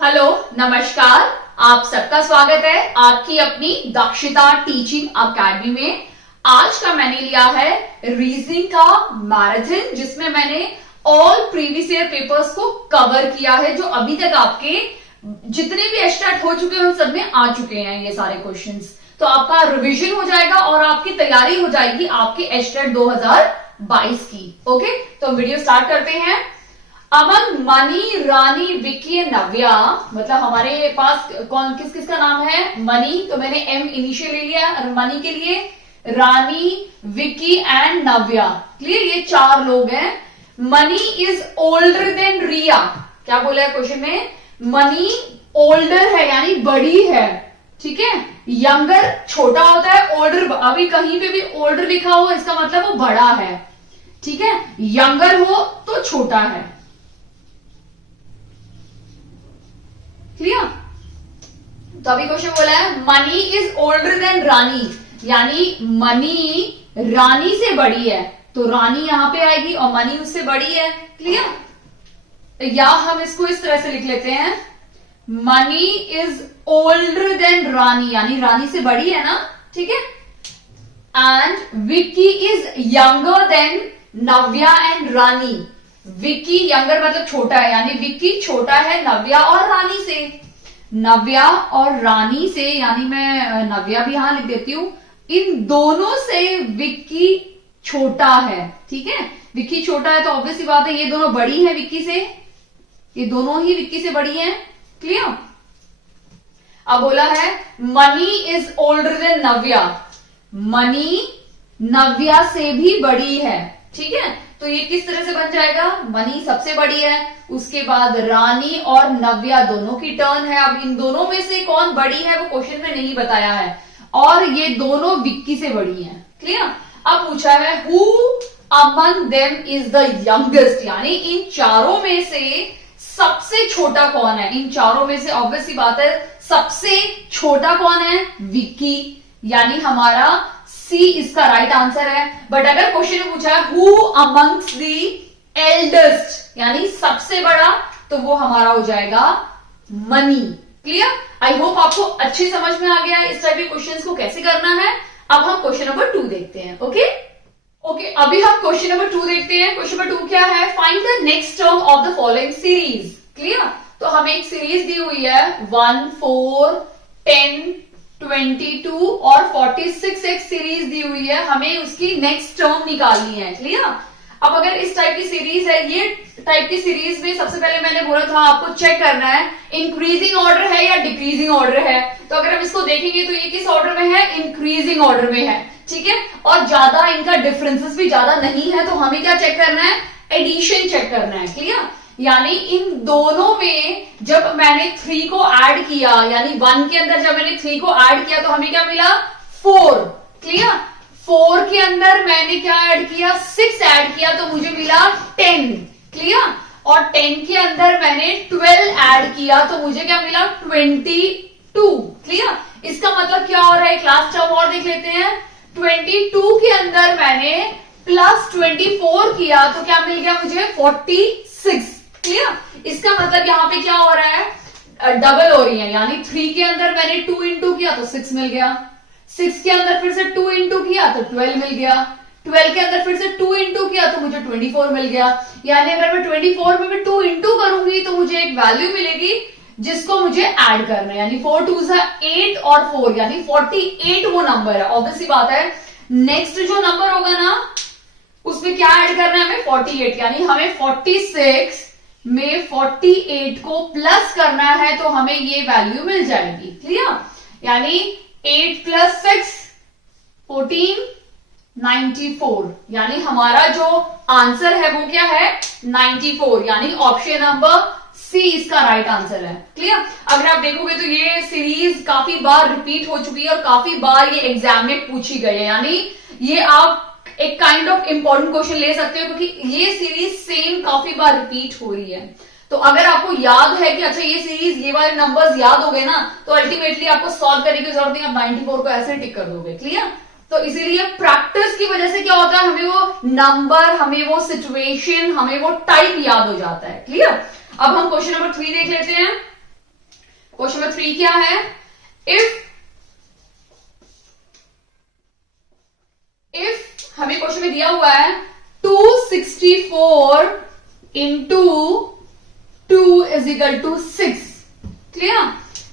Hello, नमस्कार। आप सबका स्वागत है आपकी अपनी दक्षता टीचिंग अकेडमी में। आज का मैंने लिया है रीजनिंग का मैराथन, जिसमें मैंने ऑल प्रीवियस ईयर पेपर्स को कवर किया है। जो अभी तक आपके जितने भी एस्टेट हो चुके हैं उन सब में आ चुके हैं ये सारे क्वेश्चंस। तो आपका रिवीजन हो जाएगा और आपकी तैयारी हो जाएगी आपके एस्टेट 2022 की। ओके, तो वीडियो स्टार्ट करते हैं। अमन, मनी, रानी, विक्की एंड नव्या, मतलब हमारे पास कौन किस किस का नाम है? मनी, तो मैंने एम इनिशियल ले लिया मनी के लिए। रानी, विक्की एंड नव्या, क्लियर? ये चार लोग हैं। मनी इज ओल्डर देन रिया। क्या बोला है क्वेश्चन में? मनी ओल्डर है यानी बड़ी है, ठीक है। यंगर छोटा होता है, ओल्डर अभी कहीं पे भी ओल्डर लिखा हो इसका मतलब वो बड़ा है, ठीक है। यंगर हो तो छोटा है, क्लियर? तो अभी क्वेश्चन बोला है मनी इज ओल्डर देन रानी, यानी मनी रानी से बड़ी है, तो रानी यहां पे आएगी और मनी उससे बड़ी है, क्लियर? या हम इसको इस तरह से लिख लेते हैं, मनी इज ओल्डर देन रानी, यानी रानी से बड़ी है ना, ठीक है। And Vicky is younger than Navya and Rani. Vicky younger मतलब छोटा है, यानी विक्की छोटा है नव्या और रानी से। नव्या और रानी से, यानी मैं नव्या भी यहां लिख देती हूं, इन दोनों से विक्की छोटा है, ठीक है। विक्की छोटा है तो ऑब्वियस सी बात है ये दोनों बड़ी है विक्की से, ये दोनों ही विक्की से बड़ी है, क्लियर? अब बोला है Mani is older than Navya, Mani Navya से भी बड़ी है, ठीक है। तो ये किस तरह से बन जाएगा? मनी सबसे बड़ी है, उसके बाद रानी और नव्या दोनों की टर्न है। अब इन दोनों में से कौन बड़ी है वो क्वेश्चन में नहीं बताया है, और ये दोनों विक्की से बड़ी हैं, क्लियर? अब पूछा है who among them is the youngest, यानी इन चारों में से सबसे छोटा कौन है? इन चारों में से ऑब्वियस सी बात है सबसे छोटा कौन है? विक्की, यानी हमारा सी इसका राइट आंसर है। बट अगर क्वेश्चन में पूछा है हु अमंग्स द एल्डेस्ट, यानी सबसे बड़ा, तो वो हमारा हो जाएगा मनी, क्लियर? आई होप आपको अच्छी समझ में आ गया है इस टाइप के क्वेश्चंस को कैसे करना है। अब हम क्वेश्चन नंबर 2 देखते हैं। ओके, अभी हम क्वेश्चन नंबर 2 देखते हैं। क्वेश्चन नंबर 2 क्या है? Find the next term of the following series, clear? तो हमें एक सीरीज दी हुई है 1, 4, 10, 22 और 46 एक सीरीज दी हुई है, हमें उसकी नेक्स्ट टर्म निकालनी है, क्लियर? अब अगर इस टाइप की सीरीज है, ये टाइप की सीरीज में सबसे पहले मैंने बोला था आपको चेक करना है इंक्रीजिंग ऑर्डर है या डिक्रीजिंग ऑर्डर है। तो अगर हम इसको देखेंगे तो ये किस ऑर्डर में है? इंक्रीजिंग ऑर्डर में है, ठीक है। और ज्यादा इनका डिफरेंसेस भी ज्यादा नहीं है, तो हमें क्या चेक करना है? एडिशन चेक करना है, क्लियर? यानी इन दोनों में जब मैंने 3 को ऐड किया, यानी 1 के अंदर जब मैंने 3 को ऐड किया तो हमें क्या मिला? 4, क्लियर? 4 के अंदर मैंने क्या ऐड किया? 6 ऐड किया तो मुझे मिला 10, क्लियर? और 10 के अंदर मैंने 12 ऐड किया तो मुझे क्या मिला? 22, क्लियर? इसका मतलब क्या हो रहा है? क्लास टर्म और देख लेते हैं। 22 के अंदर मैंने प्लस 24 किया तो क्या मिल गया मुझे? 46, क्लियर? इसका मतलब यहां पे क्या हो रहा है? डबल हो रही है, यानी 3 के अंदर मैंने 2 इंटू किया तो 6 मिल गया, 6 के अंदर फिर से 2 इंटू किया तो 12 मिल गया, 12 के अंदर फिर से 2 इंटू किया तो मुझे 24 मिल गया। यानी अगर मैं 24 में भी 2 इंटू करूंगी तो मुझे एक वैल्यू मिलेगी जिसको मुझे ऐड करना है, यानी 4 2 8 और 4, यानी 48 वो नंबर है। ऑब्वियस सी बात है नेक्स्ट जो नंबर होगा ना उसमें क्या ऐड करना है हमें? 48, यानी हमें 46 में 48 को प्लस करना है तो हमें ये वैल्यू मिल जाएगी, क्लियर? यानी 8 + 6 14 94, यानी हमारा जो आंसर है वो क्या है? 94, यानी ऑप्शन नंबर सी इसका राइट आंसर है, क्लियर? अगर आप देखोगे तो ये सीरीज काफी बार रिपीट हो चुकी है और काफी बार ये एग्जाम में पूछी गई है, यानी ये आप एक काइंड ऑफ इंपॉर्टेंट क्वेश्चन ले सकते हो क्योंकि ये सीरीज सेम काफी बार रिपीट हो रही है। तो अगर आपको याद है कि अच्छा ये सीरीज, ये वाले नंबर्स याद हो गए ना, तो अल्टीमेटली आपको सॉल्व करने की जरूरत नहीं, आप 94 को ऐसे टिक कर दोगे, क्लियर? तो इसीलिए प्रैक्टिस की वजह से क्या होता है, हमें वो नंबर, हमें वो सिचुएशन, हमें वो टाइप याद हो जाता है, क्लियर? अब हम क्वेश्चन नंबर 3 देख लेते हैं। क्वेश्चन नंबर 3 क्या है? इफ हमें क्वेश्चन में दिया हुआ है 264 into 2 is equal to 6। Clear?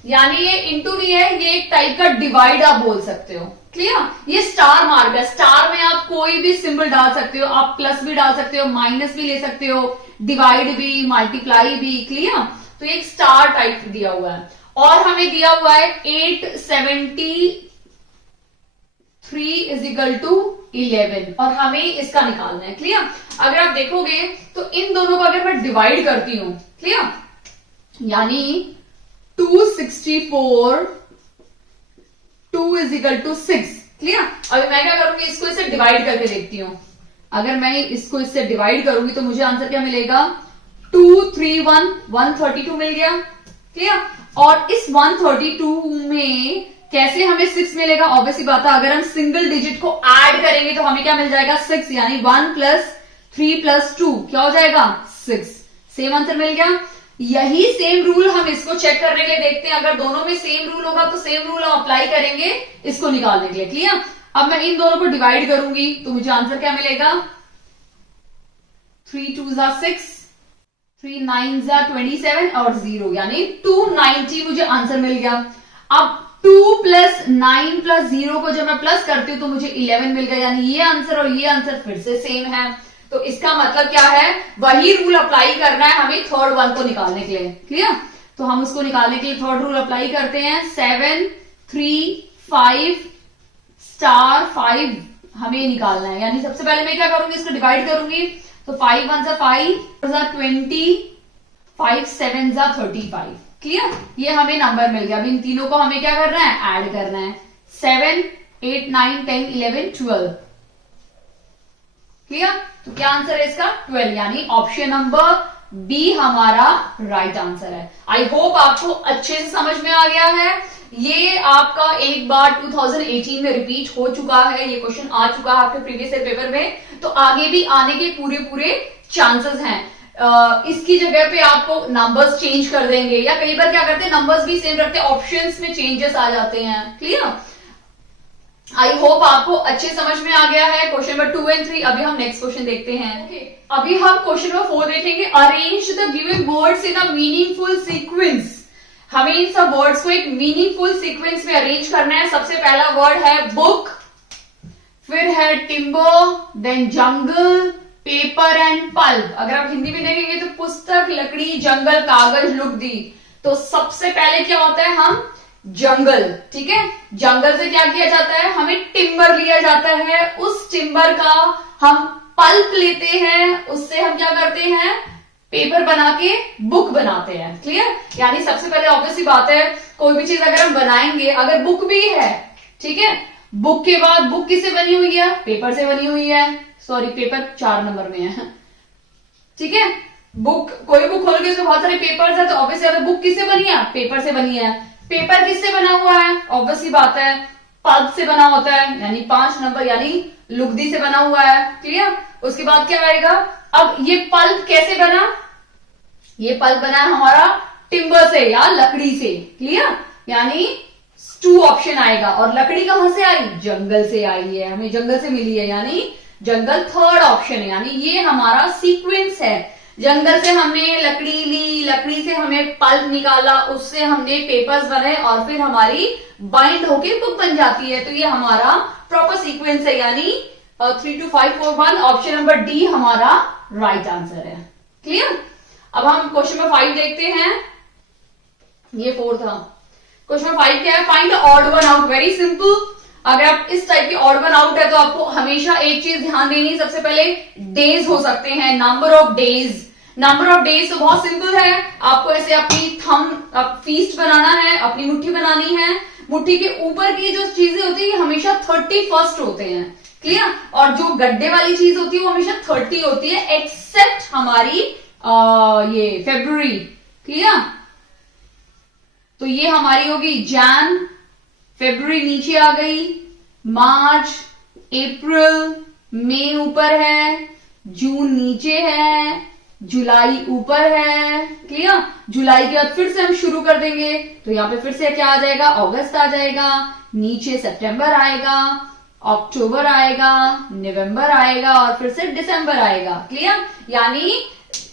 यानी ये इंटू नहीं है, ये एक टाइप का डिवाइड आप बोल सकते हो। क्लियर? ये स्टार मार्क है, स्टार में आप कोई भी सिंबल डाल सकते हो, आप प्लस भी डाल सकते हो, माइनस भी ले सकते हो, डिवाइड भी, मल्टीप्लाई भी। क्लियर? तो ये एक स्टार टाइप दिया हुआ है। और हमें दिया हुआ है 873 इज इक्वल टू 11 और हमें इसका निकालना है। क्लियर? अगर आप देखोगे तो इन दोनों को अगर मैं डिवाइड करती हूं, क्लियर, यानी 264 2 इज इक्वल टू 6। क्लियर? अभी मैं क्या करूंगी, इसको इससे डिवाइड करके देखती हूं। अगर मैं इसको इससे डिवाइड करूंगी तो मुझे आंसर क्या मिलेगा? 231 132 मिल गया। क्लियर? और इस 132 में कैसे हमें 6 मिलेगा? ऑब्वियसली बात है, अगर हम सिंगल डिजिट को ऐड करेंगे तो हमें क्या मिल जाएगा? 6, यानी 1 प्लस 3 प्लस 2 क्या हो जाएगा? 6। सेम आंसर मिल गया। यही सेम रूल हम इसको चेक करने के लिए देखते हैं। अगर दोनों में सेम रूल होगा तो सेम रूल हम अप्लाई करेंगे इसको निकालने के लिए। क्लियर? अब मैं इन दोनों को डिवाइड करूंगी तो मुझे आंसर क्या मिलेगा? 3 2 6, 3 9 27 और 0, यानी 290 मुझे आंसर मिल गया। अब 2 प्लस 9 प्लस 0 को जब मैं प्लस करती हूं तो मुझे 11 मिल गया, यानी ये आंसर और ये आंसर फिर से सेम है। तो इसका मतलब क्या है? वही रूल अप्लाई करना है हमें थर्ड वन को निकालने के लिए। क्लियर? तो हम उसको निकालने के लिए थर्ड रूल अप्लाई करते हैं। 7 3 5 स्टार 5 हमें निकालना है। यानी सबसे पहले मैं क्या करूंगी, इसको डिवाइड करूंगी तो 5 1 5 20 5 7 35। क्लियर? ये हमें नंबर मिल गया। अब इन तीनों को हमें क्या करना है? ऐड करना है। 7 8 9 10 11 12। क्लियर? तो क्या आंसर है इसका? 12, यानी ऑप्शन नंबर बी हमारा राइट आंसर है। आई होप आपको अच्छे से समझ में आ गया है। ये आपका एक बार 2018 में रिपीट हो चुका है, ये क्वेश्चन आ चुका है आपके प्रीवियस ईयर पेपर में, तो आगे भी आने के पूरे चांसेस हैं। इसकी जगह पे आपको नंबर्स चेंज कर देंगे, या कई बार क्या करते हैं नंबर्स भी सेम रखते हैं, ऑप्शंस में चेंजेस आ जाते हैं। क्लियर? आई होप आपको अच्छे समझ में आ गया है क्वेश्चन नंबर 2 एंड 3। अभी हम नेक्स्ट क्वेश्चन देखते हैं। अभी हम क्वेश्चन नंबर 4 देखेंगे। Arrange the given words in a meaningful sequence. हमें इन सब वर्ड्स को एक मीनिंगफुल सीक्वेंस में अरेंज करना है। सबसे पहला वर्ड है बुक, फिर है timber, then jungle, paper and pulp. अगर आप हिंदी में देखेंगे तो पुस्तक, लकड़ी, जंगल, कागज, लुगदी। तो सबसे पहले क्या होता है? हम जंगल। ठीक है? जंगल से क्या किया जाता है? हमें टिम्बर लिया जाता है। उस टिम्बर का हम पल्प लेते हैं, उससे हम क्या करते हैं? पेपर बना के बुक बनाते हैं। क्लियर? यानी सबसे पहले ऑब्वियसली बात है, कोई भी चीज अगर हम बनाएंगे, अगर बुक भी है, ठीक है, बुक के बाद बुक किससे बनी हुई है? पेपर से बनी हुई है। सॉरी, पेपर 4 नंबर में है। ठीक है? बुक, कोई बुक खोल के उसमें बहुत सारे पेपर्स है, तो ऑब्वियसली बुक किससे बनी है? पेपर से बनी है। पेपर किससे बना हुआ है? ऑब्वियसली बात है पल्प से बना होता है, यानी 5 नंबर, यानी लुगदी से बना हुआ है। क्लियर? उसके बाद क्या आएगा? अब ये पल्प कैसे बना? ये पल्प बना हमारा टिम्बर से या लकड़ी से। क्लियर? यानी 2 ऑप्शन आएगा। और लकड़ी कहां से आई? जंगल से आई है, हमें जंगल से मिली है, यानी जंगल थर्ड ऑप्शन है। यानी ये हमारा सीक्वेंस है। जंगल से हमने लकड़ी ली, लकड़ी से हमें पल्प निकाला, उससे हमने पेपर्स बनाए और फिर हमारी बाइंड होके बुक बन जाती है। तो ये हमारा प्रॉपर सीक्वेंस है, यानी 3 2 5 4 1 ऑप्शन नंबर डी हमारा राइट आंसर है। क्लियर? अब हम क्वेश्चन नंबर 5 देखते हैं। ये 4 था। क्वेश्चन नंबर 5 क्या है? Find the odd one out. Very simple. अगर आप इस टाइप के ऑड वन आउट है तो आपको हमेशा एक चीज ध्यान देनी, सबसे पहले डेज हो सकते हैं, number of days. Number of days तो बहुत सिंपल है, आपको ऐसे अपनी फीस्ट बनाना है, अपनी मुट्ठी बनानी है। मुट्ठी के ऊपर की जो चीजें होती है हमेशा 31st होते हैं। क्लियर? और जो गड्ढे वाली चीज होती है वो हमेशा 30 होती है, एक्सेप्ट हमारी ये फेब्रुवरी। क्लियर? तो ये हमारी होगी जैन, फेब्रुवरी नीचे आ गई, मार्च, अप्रैल, मई ऊपर है, जून नीचे है, जुलाई ऊपर है, क्लियर। जुलाई के बाद फिर से हम शुरू कर देंगे, तो यहाँ पे फिर से क्या आ जाएगा, अगस्त आ जाएगा, नीचे सितंबर आएगा, अक्टूबर आएगा, नवंबर आएगा और फिर से दिसंबर आएगा, क्लियर। यानी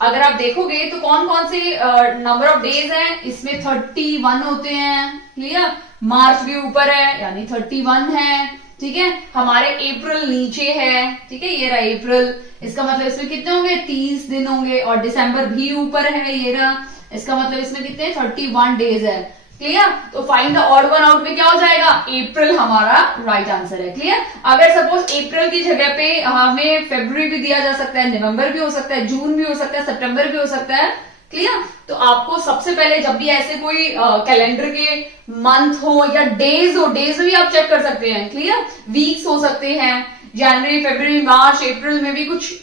अगर आप देखोगे तो कौन कौन से नंबर ऑफ डेज हैं, इसमें 31 होते हैं, क्लियर। मार्च भी ऊपर है यानी 31 है, ठीक है। हमारे अप्रैल नीचे है, ठीक है, ये रहा अप्रैल, इसका मतलब इसमें कितने होंगे, 30 दिन होंगे। और दिसंबर भी ऊपर है, ये रहा, इसका मतलब इसमें कितने 31 डेज है, क्लियर। तो find the odd one out में क्या हो जाएगा, अप्रैल हमारा राइट आंसर है, क्लियर। अगर सपोज अप्रैल की जगह पे हमें फरवरी भी दिया जा सकता है, नवंबर भी हो सकता है, जून भी हो सकता है, सितंबर भी हो सकता है, क्लियर। तो आपको सबसे पहले जब भी ऐसे कोई कैलेंडर के मंथ हो या डेज हो, डेज भी आप चेक कर सकते हैं, क्लियर। वीक्स हो सकते हैं, जनवरी, फरवरी, मार्च, अप्रैल में भी कुछ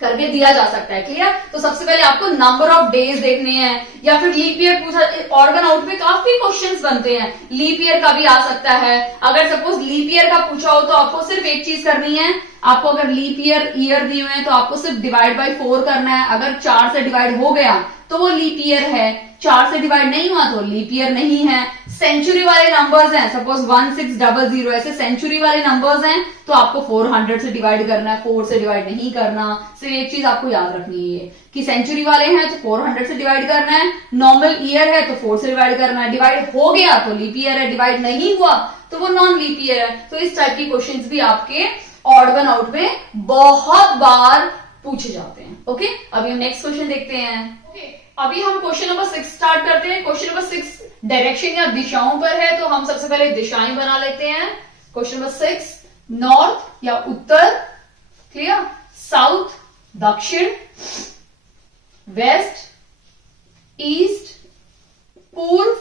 करके दिया जा सकता है, क्लियर। तो सबसे पहले आपको नंबर ऑफ डेज देखने हैं, या फिर लीप ईयर पूछा, ऑड वन आउट में काफी क्वेश्चंस बनते हैं, लीप ईयर का भी आ सकता है। अगर सपोज लीप ईयर का पूछा हो तो आपको सिर्फ एक चीज करनी है, आपको अगर लीप ईयर दिए हुए हैं तो आपको सिर्फ डिवाइड बाय 4 करना है। अगर 4 से डिवाइड हो गया तो वो लीप ईयर है, 4 से डिवाइड नहीं हुआ तो लीप ईयर नहीं है। सेंचुरी वाले नंबर्स हैं, सपोज 1600 ऐसे सेंचुरी वाले नंबर्स हैं तो आपको 400 से डिवाइड करना है, 4 से डिवाइड नहीं करना। सिर्फ एक चीज आपको याद रखनी है कि सेंचुरी वाले हैं तो 400 से डिवाइड करना है, नॉर्मल ईयर है तो 4 से डिवाइड करना है, डिवाइड हो गया तो लीप ईयर है, डिवाइड नहीं हुआ तो वो नॉन लीप ईयर है। तो इस टाइप की क्वेश्चंस भी आपके ऑड वन आउट में बहुत बार पूछे जाते हैं, ओके। अभी हम नेक्स्ट क्वेश्चन देखते हैं। अभी हम क्वेश्चन नंबर 6 स्टार्ट करते हैं। क्वेश्चन नंबर 6 डायरेक्शन या दिशाओं पर है, तो हम सबसे पहले दिशाएं बना लेते हैं। क्वेश्चन नंबर 6, नॉर्थ या उत्तर, क्लियर, साउथ दक्षिण, वेस्ट ईस्ट, पूर्व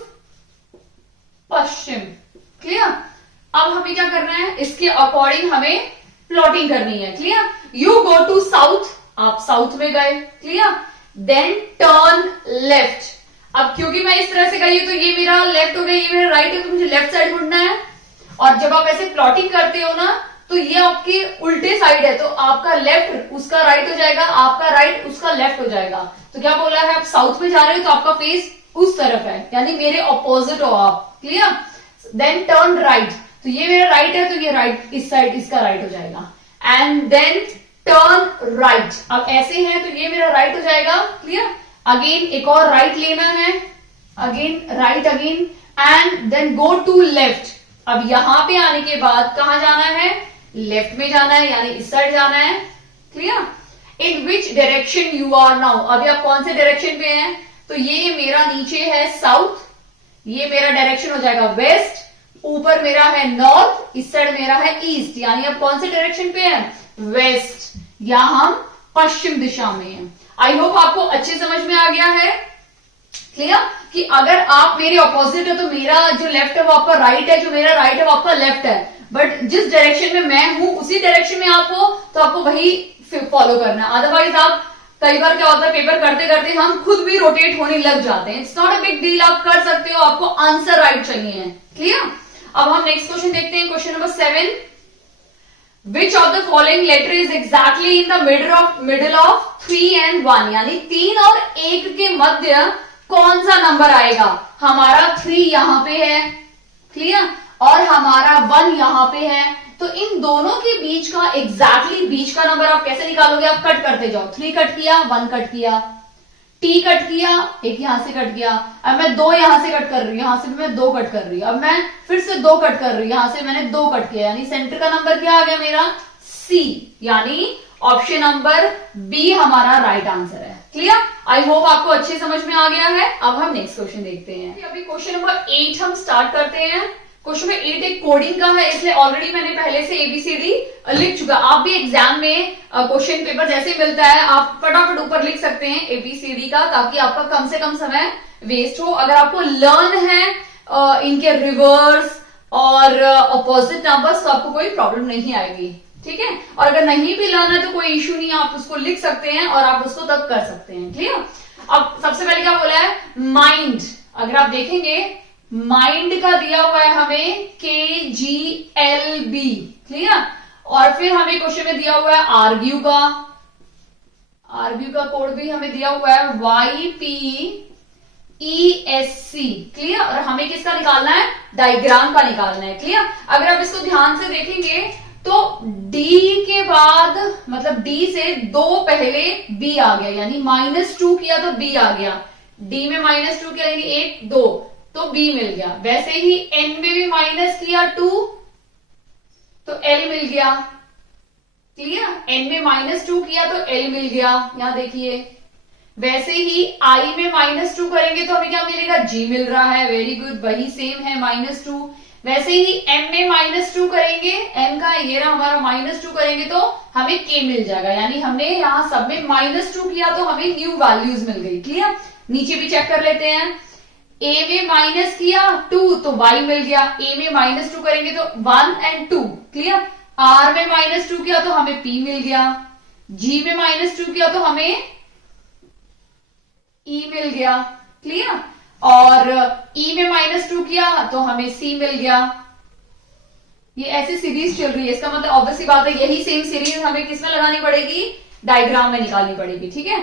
पश्चिम, क्लियर। अब हमें क्या करना है, इसके अकॉर्डिंग हमें प्लॉटिंग करनी है, clear. You go to south, आप साउथ में गए, क्लियर। Then turn left. अब क्योंकि मैं इस तरह से गई हूं तो ये मेरा लेफ्ट हो गया, ये मेरा राइट है, तो मुझे लेफ्ट साइड मुड़ना है। और जब आप ऐसे प्लॉटिंग करते हो ना तो ये आपके उल्टे साइड है, तो आपका लेफ्ट उसका राइट हो जाएगा, आपका राइट उसका लेफ्ट हो जाएगा। तो क्या बोला है, आप साउथ में जा रहे हो तो आपका फेस उस तरफ है, यानी मेरे ऑपोजिट हो आप, क्लियर। देन टर्न राइट, तो ये मेरा राइट है तो ये राइट इस साइड इसका राइट हो जाएगा। एंड देन टर्न राइट, अब ऐसे है तो ये मेरा राइट हो जाएगा, क्लियर। अगेन एक और राइट लेना है, again right again, and then go to left. अब यहां पे आने के बाद कहां जाना है, लेफ्ट में जाना है, यानी इस साइड जाना है, clear. In which direction you are now, अभी आप कौन से डायरेक्शन पे हैं, तो ये मेरा नीचे है साउथ, ये मेरा डायरेक्शन हो जाएगा वेस्ट, ऊपर मेरा है नॉर्थ, इस साइड मेरा है ईस्ट, यानी अब कौन से डायरेक्शन पे है, वेस्ट, या हम पश्चिम दिशा में हैं। आई होप आपको अच्छे समझ में आ गया है, क्लियर, कि अगर आप मेरे ऑपोजिट है तो मेरा जो लेफ्ट है वो आपका राइट है, जो मेरा राइट है वो आपका लेफ्ट है, बट जिस डायरेक्शन में मैं हूं उसी डायरेक्शन में आप हो तो आपको वही फॉलो करना है। अदरवाइज आप कई बार क्या होता है, पेपर करते करते हम खुद भी रोटेट होने लग जाते हैं। It's not a big deal, आप कर सकते हो, आपको आंसर राइट चाहिए, क्लियर। अब हम नेक्स्ट क्वेश्चन देखते हैं, question number 7, which of the following letter is exactly in the middle of 3 and 1, यानी 3 और 1 के मध्य कौन सा नंबर आएगा। हमारा 3 यहां पे है, क्लियर, और हमारा 1 यहां पे है, तो इन दोनों के बीच का एग्जैक्टली बीच का नंबर आप कैसे निकालोगे, आप कट करते जाओ। 3 कट किया, 1 कट किया, टी कट किया, एक यहां से कट गया, अब मैं 2 यहां से कट कर रही हूं, यहां से भी मैं 2 कट कर रही हूं, अब मैं फिर से 2 कट कर रही हूं, यहां से मैंने 2 कट किया, यानी सेंटर का नंबर क्या आ गया मेरा, सी, यानी ऑप्शन नंबर बी हमारा राइट आंसर है, क्लियर। आई होप आपको अच्छे समझ में आ गया है। अब हम नेक्स्ट क्वेश्चन देखते हैं। अभी क्वेश्चन नंबर 8 हम स्टार्ट करते हैं। क्वेश्चन नंबर 8 एक कोडिंग का है, इसलिए ऑलरेडी मैंने पहले से एबीसीडी लिख चुका। आप भी एग्जाम में क्वेश्चन पेपर जैसे मिलता है आप फटाफट ऊपर लिख सकते हैं एबीसीडी का, ताकि आपका कम से कम समय वेस्ट हो। अगर आपको लर्न है इनके रिवर्स और अपोजिट नंबर्स तो आपको कोई प्रॉब्लम नहीं आएगी, ठीक है। और अगर नहीं भी लर्न है तो कोई इश्यू नहीं, आप उसको लिख सकते हैं और आप उसको तब कर सकते हैं, क्लियर। अब सबसे पहले क्या बोला है, माइंड। अगर आप देखेंगे माइंड का दिया हुआ है हमें KGLB, क्लियर। और फिर हमें क्वेश्चन में दिया हुआ है आर्ग्यू का, आरबीयू का कोड भी हमें दिया हुआ है YPESC, क्लियर। और हमें किसका निकालना है, डायग्राम का निकालना है, क्लियर। अगर आप इसको ध्यान से देखेंगे तो D के बाद मतलब D से 2 पहले B आ गया, यानी -2 किया तो B आ गया, D में -2 किया यानी 1 2 तो B मिल गया। वैसे ही N में भी माइनस किया 2 तो L मिल गया, क्लियर। N में -2 किया तो L मिल गया, यहां देखिए। वैसे ही I में -2 करेंगे तो हमें क्या मिलेगा, G मिल रहा है, वेरी गुड, वही सेम है -2। वैसे ही M में -2 करेंगे, M का ये रहा हमारा -2 करेंगे तो हमें K मिल जाएगा, यानी हमने यहां सब में -2 किया तो हमें न्यू वैल्यूज मिल गई, क्लियर। नीचे भी चेक कर लेते हैं, A में माइनस किया 2 तो Y मिल गया, A में -2 करेंगे तो 1 और 2, क्लियर। R में -2 किया तो हमें P मिल गया, G में -2 किया तो हमें E मिल गया, क्लियर। और E में -2 किया तो हमें C मिल गया। ये ऐसी सीरीज चल रही है, इसका मतलब ऑब्वियसली बात है यही सेम सीरीज हमें किसमें लगानी पड़ेगी, डायग्राम में निकालनी पड़ेगी, ठीक है।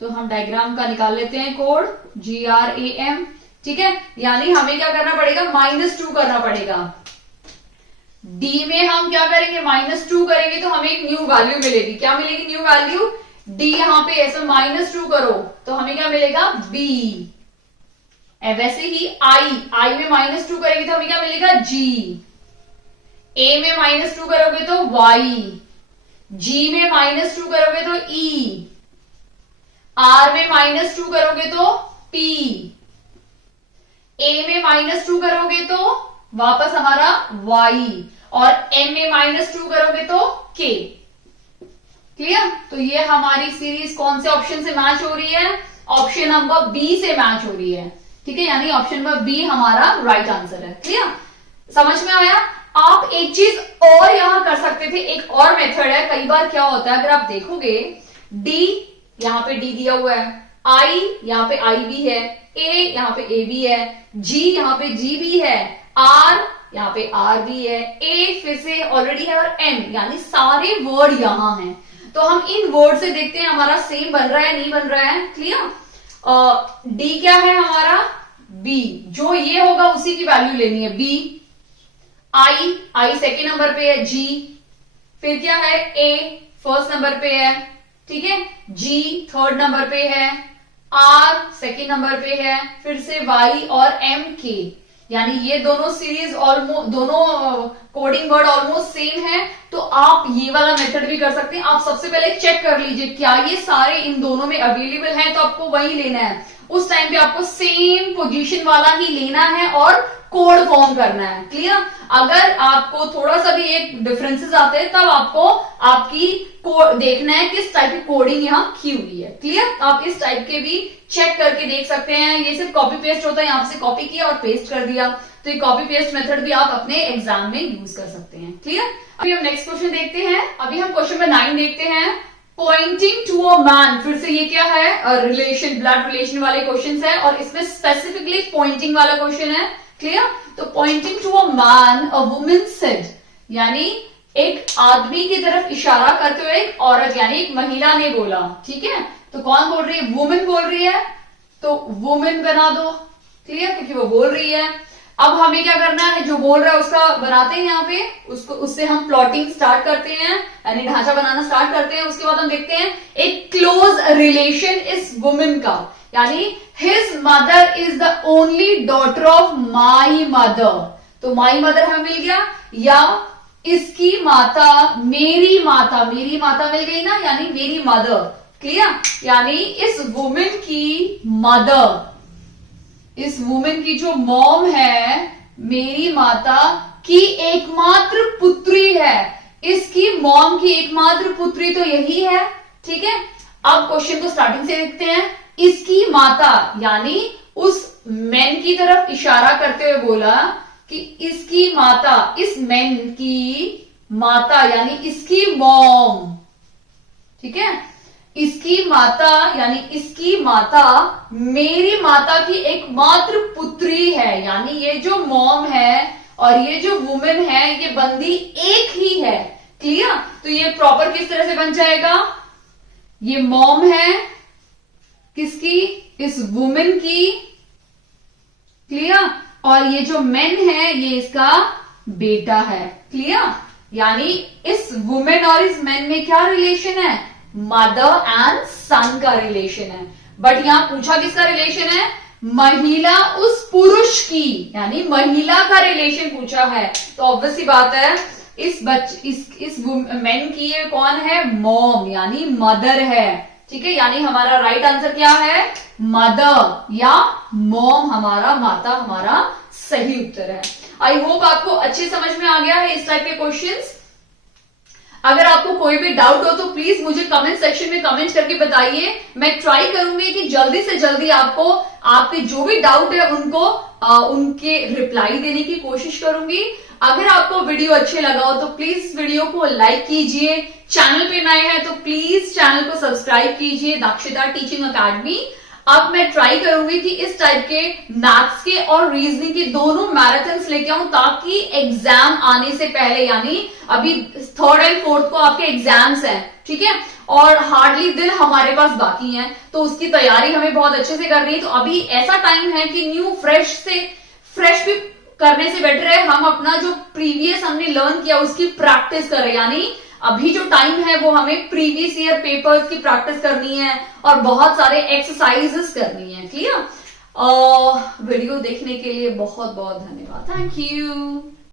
तो हम डायग्राम का निकाल लेते हैं कोड GRAM, ठीक है। यानी हमें क्या करना पड़ेगा, -2 करना पड़ेगा। D में हम क्या करेंगे, -2 करेंगे तो हमें एक न्यू वैल्यू मिलेगी, क्या मिलेगी न्यू वैल्यू, D यहां पे ऐसे -2 करो तो हमें क्या मिलेगा B। वैसे ही I में -2 करेंगे तो हमें क्या मिलेगा G, A में -2 करोगे तो Y, G में -2 करोगे तो E, R में -2 करोगे तो P, A में -2 करोगे तो वापस हमारा Y, और M में -2 करोगे तो K, क्लियर। तो ये हमारी सीरीज कौन से ऑप्शन से मैच हो रही है, ऑप्शन नंबर बी से मैच हो रही है, ठीक है। यानी ऑप्शन नंबर बी हमारा राइट आंसर है, क्लियर, समझ में आया। आप एक चीज और यहां कर सकते थे, एक और मेथड है। कई बार क्या होता है, अगर आप देखोगे D यहां पे D दिया हुआ है, I यहां पे I भी है, A यहां पे A भी है, G यहां पे G भी है, R यहां पे R भी है, A फिर से ऑलरेडी है, और M यानी सारे वर्ड यहां हैं। तो हम इन वर्ड से देखते हैं हमारा सेम बन रहा है नहीं बन रहा है, क्लियर। D क्या है हमारा B, जो ये होगा उसी की वैल्यू लेनी है B। I सेकेंड नंबर पे है, G फिर क्या है, A फर्स्ट नंबर पे है, ठीक है, G थर्ड नंबर पे है, R सेकेंड नंबर पे है, फिर से Y और M K। यानी ये दोनों सीरीज ऑलमोस्ट, दोनों कोडिंग वर्ड ऑलमोस्ट सेम है। तो आप ये वाला मेथड भी कर सकते हैं। आप सबसे पहले चेक कर लीजिए क्या ये सारे इन दोनों में अवेलेबल हैं, तो आपको वही लेना है। उस टाइम पे आपको सेम पोजीशन वाला ही लेना है और कोड फॉर्म करना है, क्लियर। अगर आपको थोड़ा सा भी एक डिफरेंसेस आते हैं तब आपको आपकी देखना है किस टाइप की कोडिंग यहाँ की हुई है, क्लियर। आप इस टाइप के भी चेक करके देख सकते हैं। ये सिर्फ कॉपी पेस्ट होता है, यहाँ से कॉपी किया और पेस्ट कर दिया, तो ये कॉपी पेस्ट मेथड भी आप अपने एग्जाम में यूज कर सकते हैं, क्लियर। अभी हम नेक्स्ट क्वेश्चन देखते हैं। अभी हम क्वेश्चन नंबर 9 देखते हैं, पॉइंटिंग टू अ मैन। फिर से ये क्या है, रिलेशन, ब्लड रिलेशन वाले क्वेश्चन है, और इसमें स्पेसिफिकली पॉइंटिंग वाला क्वेश्चन है, क्लियर। तो pointing to a man a woman said, यानी एक आदमी की तरफ इशारा करते हुए एक औरत यानी एक महिला ने बोला, ठीक है। तो कौन बोल रही है, वुमन बोल रही है, तो वुमन बना दो, क्लियर, क्योंकि वो बोल रही है। अब हमें क्या करना है, जो बोल रहा है उसका बनाते हैं यहाँ पे, उसको उससे हम प्लॉटिंग स्टार्ट करते हैं, यानी ढांचा बनाना स्टार्ट करते हैं। उसके बाद हम देखते हैं एक क्लोज रिलेशन इस वुमन का, यानी his mother is the only daughter of my mother. तो माई मदर हमें मिल गया, या इसकी माता मेरी माता, मेरी माता मिल गई ना, यानी मेरी मदर, क्लियर। यानी इस वुमन की मदर, इस वुमेन की जो मॉम है, मेरी माता की एकमात्र पुत्री है। इसकी मॉम की एकमात्र पुत्री तो यही है, ठीक है। अब क्वेश्चन को स्टार्टिंग से देखते हैं। इसकी माता यानी उस मैन की तरफ इशारा करते हुए बोला कि इसकी माता, इस मैन की माता यानी इसकी मॉम, ठीक है, इसकी माता यानी इसकी माता मेरी माता की एकमात्र पुत्री है। यानी ये जो मॉम है और ये जो वुमेन है, ये बंदी एक ही है, क्लियर। तो ये प्रॉपर किस तरह से बन जाएगा, ये मॉम है किसकी, इस वुमेन की, क्लियर। और ये जो मेन है ये इसका बेटा है, क्लियर। यानी इस वुमेन और इस मेन में क्या रिलेशन है, मदर एंड सन का रिलेशन है। बट यहां पूछा किसका रिलेशन है, महिला उस पुरुष की, यानी महिला का रिलेशन पूछा है। तो ऑब्वियस सी बात है इस मेन की ये कौन है, मॉम यानी मदर है, ठीक है। यानी हमारा राइट आंसर क्या है, मदर या मॉम, हमारा माता हमारा सही उत्तर है। आई होप आपको अच्छे समझ में आ गया है इस टाइप के क्वेश्चंस। अगर आपको कोई भी डाउट हो तो प्लीज मुझे कमेंट सेक्शन में कमेंट करके बताइए। मैं ट्राई करूंगी कि जल्दी से जल्दी आपको आपके जो भी डाउट है उनको उनके रिप्लाई देने की कोशिश करूंगी। अगर आपको वीडियो अच्छे लगा हो तो प्लीज वीडियो को लाइक कीजिए, चैनल पे नए हैं तो प्लीज चैनल को सब्सक्राइब कीजिए दाक्षिता टीचिंग अकेडमी। अब मैं ट्राई करूंगी कि इस टाइप के मैथ्स के और रीजनिंग के दोनों मैराथन्स लेके आऊं, ताकि एग्जाम आने से पहले, यानी अभी 3rd एंड 4th को आपके एग्जाम्स हैं, ठीक है, और हार्डली दिन हमारे पास बाकी हैं, तो उसकी तैयारी हमें बहुत अच्छे से करनी है। तो अभी ऐसा टाइम है कि न्यू फ्रेश भी करने से बेटर है हम अपना जो प्रीवियस हमने लर्न किया उसकी प्रैक्टिस करें। यानी अभी जो टाइम है वो हमें प्रीवियस ईयर पेपर्स की प्रैक्टिस करनी है और बहुत सारे एक्सरसाइजेस करनी है, क्लियर। वीडियो देखने के लिए बहुत बहुत धन्यवाद, थैंक यू।